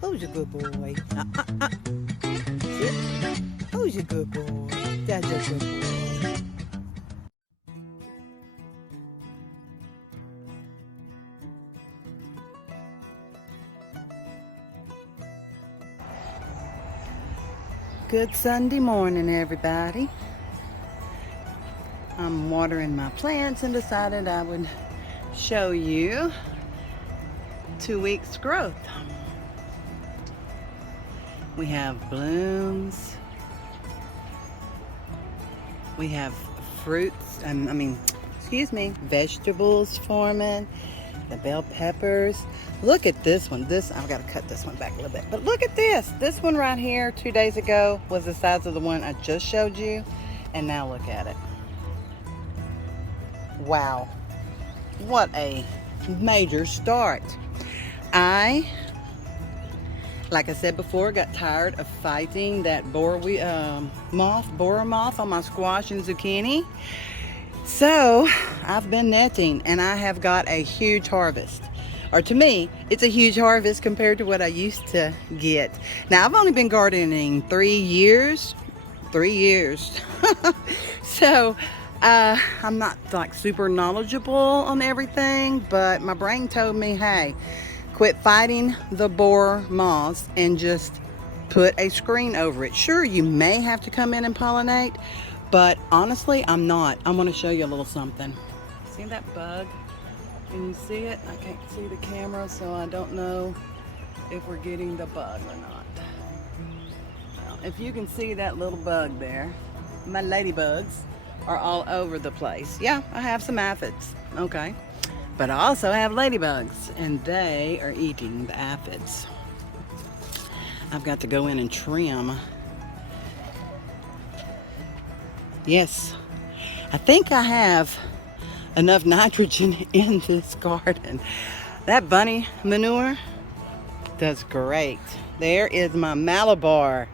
Who's a good boy? Sit. Who's a good boy? That's a good boy. Good Sunday morning, everybody. I'm watering my plants and decided I would show you 2 weeks growth. We have blooms. We have fruits, vegetables forming, the bell peppers. Look at this one. I've got to cut this one back a little bit. But look at this. This one right here 2 days ago was the size of the one I just showed you. And now look at it. Wow. What a major start. Like I said before, got tired of fighting that borer moth on my squash and zucchini. So I've been netting and I have got a huge harvest. Or to me, it's a huge harvest compared to what I used to get. Now I've only been gardening 3 years. 3 years. So I'm not like super knowledgeable on everything, but my brain told me, hey, quit fighting the borer moths and just put a screen over it. Sure, you may have to come in and pollinate, but honestly, I'm not. I'm going to show you a little something. See that bug? Can you see it? I can't see the camera, so I don't know if we're getting the bug or not. Well, if you can see that little bug there, my ladybugs are all over the place. Yeah, I have some aphids, okay. But I also have ladybugs, and they are eating the aphids. I've got to go in and trim. Yes, I think I have enough nitrogen in this garden. That bunny manure does great. There is my Malabar.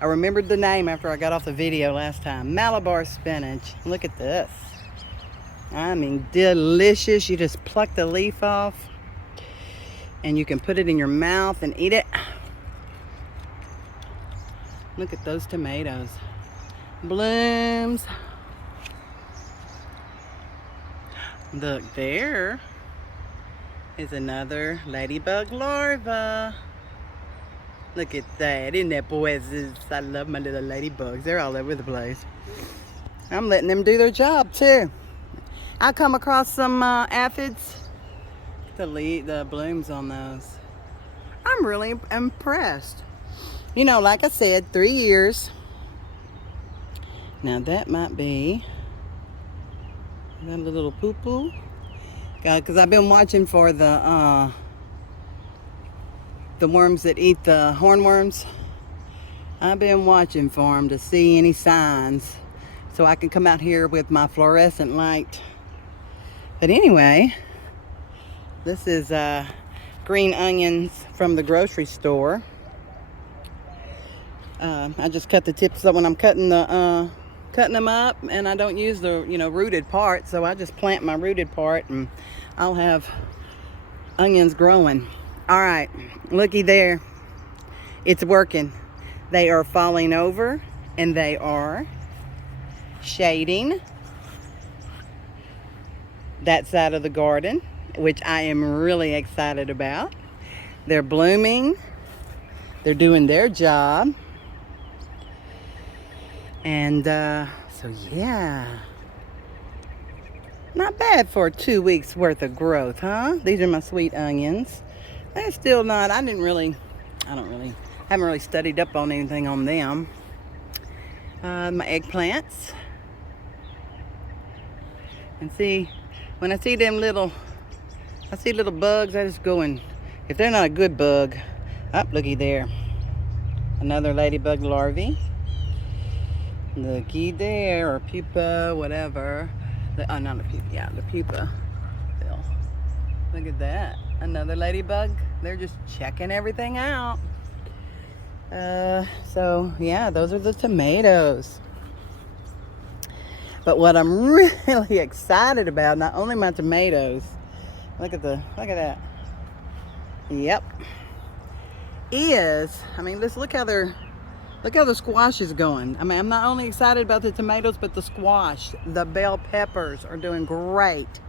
I remembered the name after I got off the video last time. Malabar spinach. Look at this. I mean, delicious. You just pluck the leaf off and you can put it in your mouth and eat it. Look at those tomatoes. Blooms. Look, there is another ladybug larva. Look at that. Isn't that boys? I love my little ladybugs. They're all over the place. I'm letting them do their job too. I come across some aphids. The blooms on those. I'm really impressed. You know, like I said, 3 years. Now that might be that little poo-poo. Because I've been watching for the worms that eat the hornworms. I've been watching for them to see any signs so I can come out here with my fluorescent light. But anyway, this is green onions from the grocery store. I just cut the tips up when I'm cutting them up, and I don't use the rooted part, so I just plant my rooted part and I'll have onions growing. All right, looky there. It's working. They are falling over and they are shading that side of the garden, which I am really excited about. They're blooming. They're doing their job. And so yeah, not bad for 2 weeks worth of growth, huh? These are my sweet onions. They're still not, I haven't really studied up on anything on them. My eggplants. And see, when I see little bugs, I just go and, if they're not a good bug, looky there. Another ladybug larvae. Looky there, or pupa, whatever. Not a pupa, yeah, the pupa. Look at that. Another ladybug. They're just checking everything out. So yeah, those are the tomatoes. But what I'm really excited about, not only my tomatoes, look at that. Yep. is, I mean, let's look how the squash is going. I mean, I'm not only excited about the tomatoes, but the squash, the bell peppers are doing great.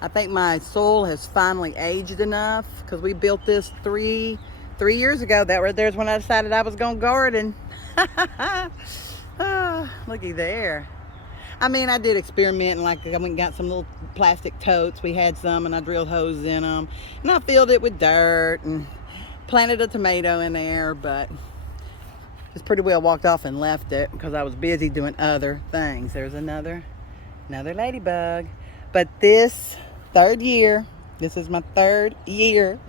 I think my soil has finally aged enough because we built this three years ago. That right there's when I decided I was gonna garden. Looky there. I mean, I did experiment, and like I went and got some little plastic totes. We had some, and I drilled holes in them, and I filled it with dirt and planted a tomato in there, but just pretty well walked off and left it because I was busy doing other things. There's another ladybug. But this third year, this is my third year,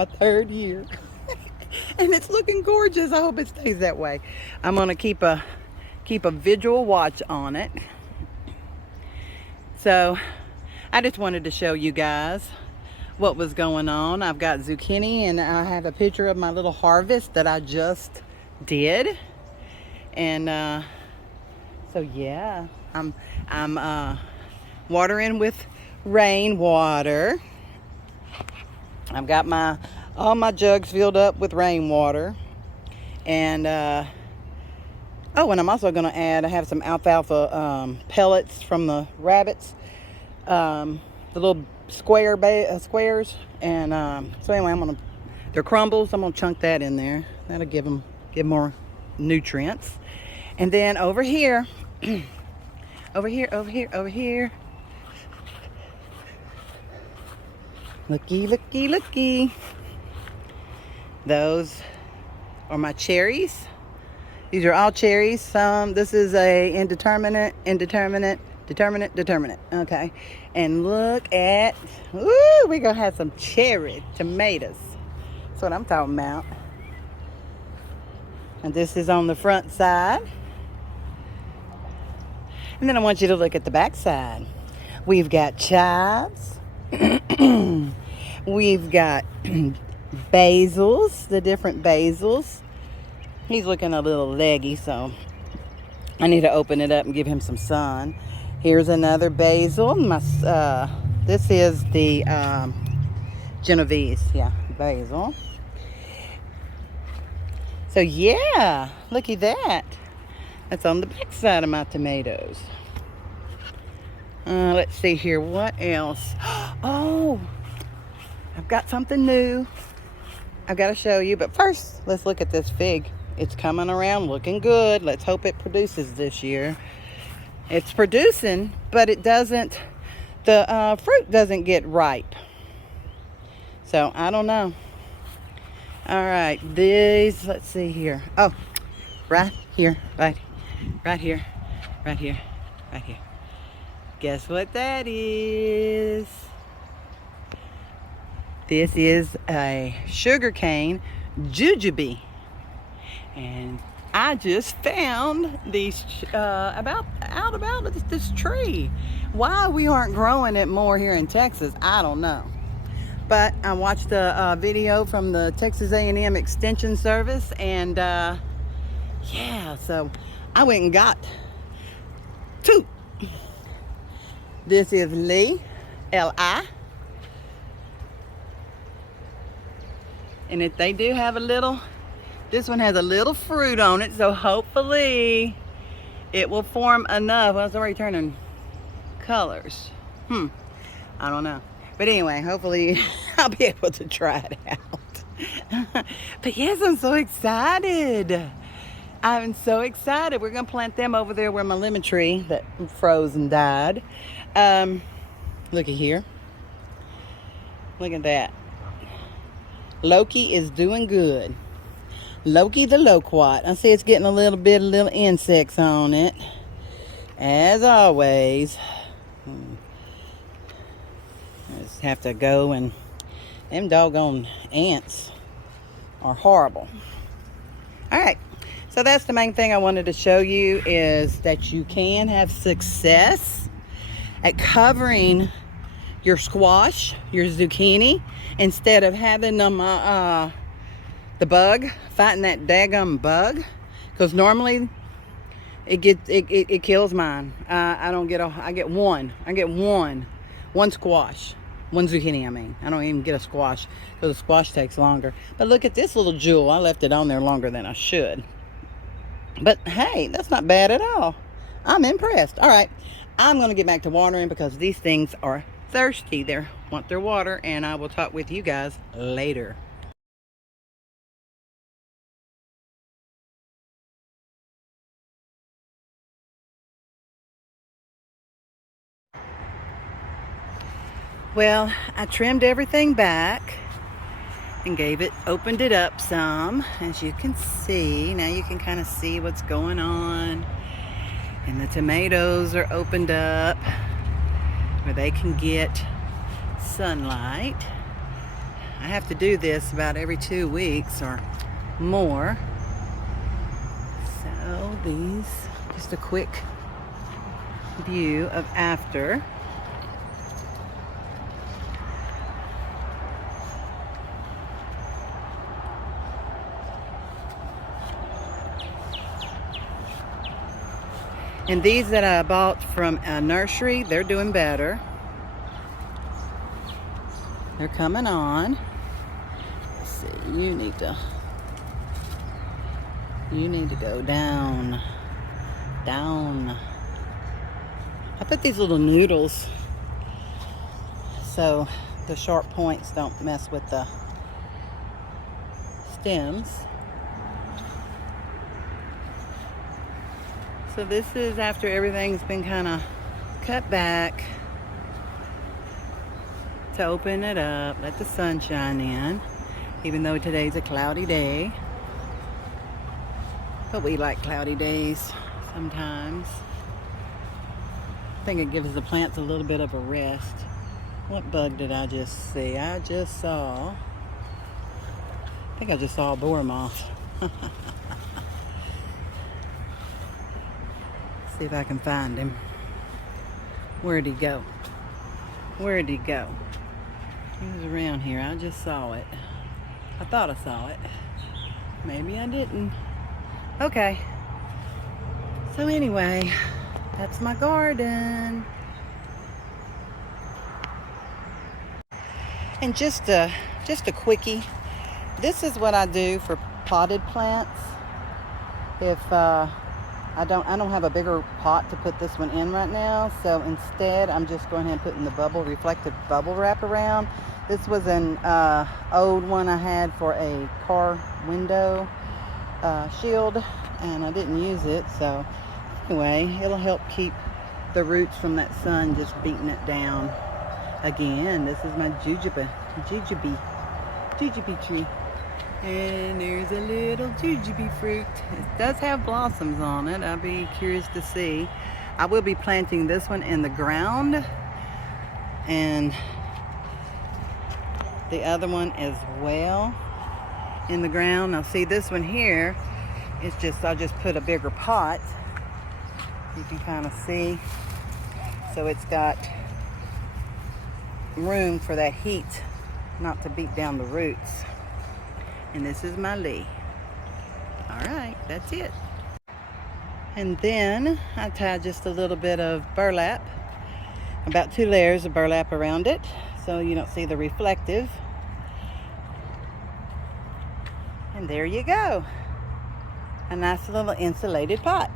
and it's looking gorgeous. I hope it stays that way. I'm gonna keep a visual watch on it. So I just wanted to show you guys what was going on. I've got zucchini, and I have a picture of my little harvest that I just did. And so yeah, I'm watering with rainwater. I've got all my jugs filled up with rainwater, and oh, and I'm also going to add, I have some alfalfa pellets from the rabbits, the little squares, and so anyway, they're crumbles. I'm gonna chunk that in there. That'll give more nutrients. And then over here, over here. Looky. Those are my cherries. These are all cherries. This is a indeterminate. Okay. And look at, ooh, we're gonna have some cherry tomatoes. That's what I'm talking about. And this is on the front side. And then I want you to look at the back side. We've got chives. We've got basils, the different basils. He's looking a little leggy, so I need to open it up and give him some sun. Here's another basil. This is the Genovese, yeah, basil. So yeah, looky that. That's on the back side of my tomatoes. Let's see here, what else? Oh, I've got something new I've got to show you. But first, let's look at this fig. It's coming around looking good. Let's hope it produces this year. It's producing, but it doesn't, the fruit doesn't get ripe. So, I don't know. All right, these, let's see here. Oh, right here. Guess what that is? This is a sugarcane jujube. And I just found these about this tree. Why we aren't growing it more here in Texas, I don't know. But I watched a video from the Texas A&M Extension Service, and yeah, so I went and got two. This is Lee, L-I. And if they do have a little, this one has a little fruit on it, so hopefully it will form enough. Well, it's already turning colors. I don't know. But anyway, hopefully I'll be able to try it out. But yes, I'm so excited. I'm so excited. We're going to plant them over there where my lemon tree that froze and died. Looky here. Look at that. Loki is doing good. Loki the loquat. I see it's getting a little insects on it. As always. I just have to go, and them doggone ants are horrible. Alright. So that's the main thing I wanted to show you, is that you can have success at covering your squash, your zucchini, instead of having them the bug, fighting that daggum bug, because normally it kills mine. I get one squash, One zucchini, I mean. I don't even get a squash because the squash takes longer. But look at this little jewel. I left it on there longer than I should. But hey, that's not bad at all. I'm impressed. All right, I'm going to get back to watering because these things are thirsty. They want their water, and I will talk with you guys later. Well, I trimmed everything back and opened it up some, as you can see. Now you can kind of see what's going on. And the tomatoes are opened up where they can get sunlight. I have to do this about every 2 weeks or more. So these, just a quick view of after. And these that I bought from a nursery, they're doing better. They're coming on. Let's see, you need to go down. Down. I put these little noodles so the sharp points don't mess with the stems. So this is after everything's been kind of cut back to open it up, let the sun shine in, even though today's a cloudy day. But we like cloudy days sometimes. I think it gives the plants a little bit of a rest. What bug did I just see? I think I just saw a borer moth. See if I can find him. Where'd he go? Where'd he go? He was around here. I just saw it. I thought I saw it. Maybe I didn't. Okay. So anyway, that's my garden. And just a quickie. This is what I do for potted plants. If I don't have a bigger pot to put this one in right now, so instead I'm just going ahead and putting the reflective bubble wrap around. This was an old one I had for a car window shield, and I didn't use it, so anyway, it'll help keep the roots from that sun just beating it down. Again, this is my jujube tree. And there's a little jujube fruit. It does have blossoms on it. I'll be curious to see. I will be planting this one in the ground, and the other one as well in the ground. Now see, this one here is I'll just put a bigger pot. You can kind of see. So it's got room for that heat not to beat down the roots. And this is my Lee. All right, that's it. And then I tied just a little bit of burlap, about 2 layers of burlap around it, so you don't see the reflective. And there you go. A nice little insulated pot.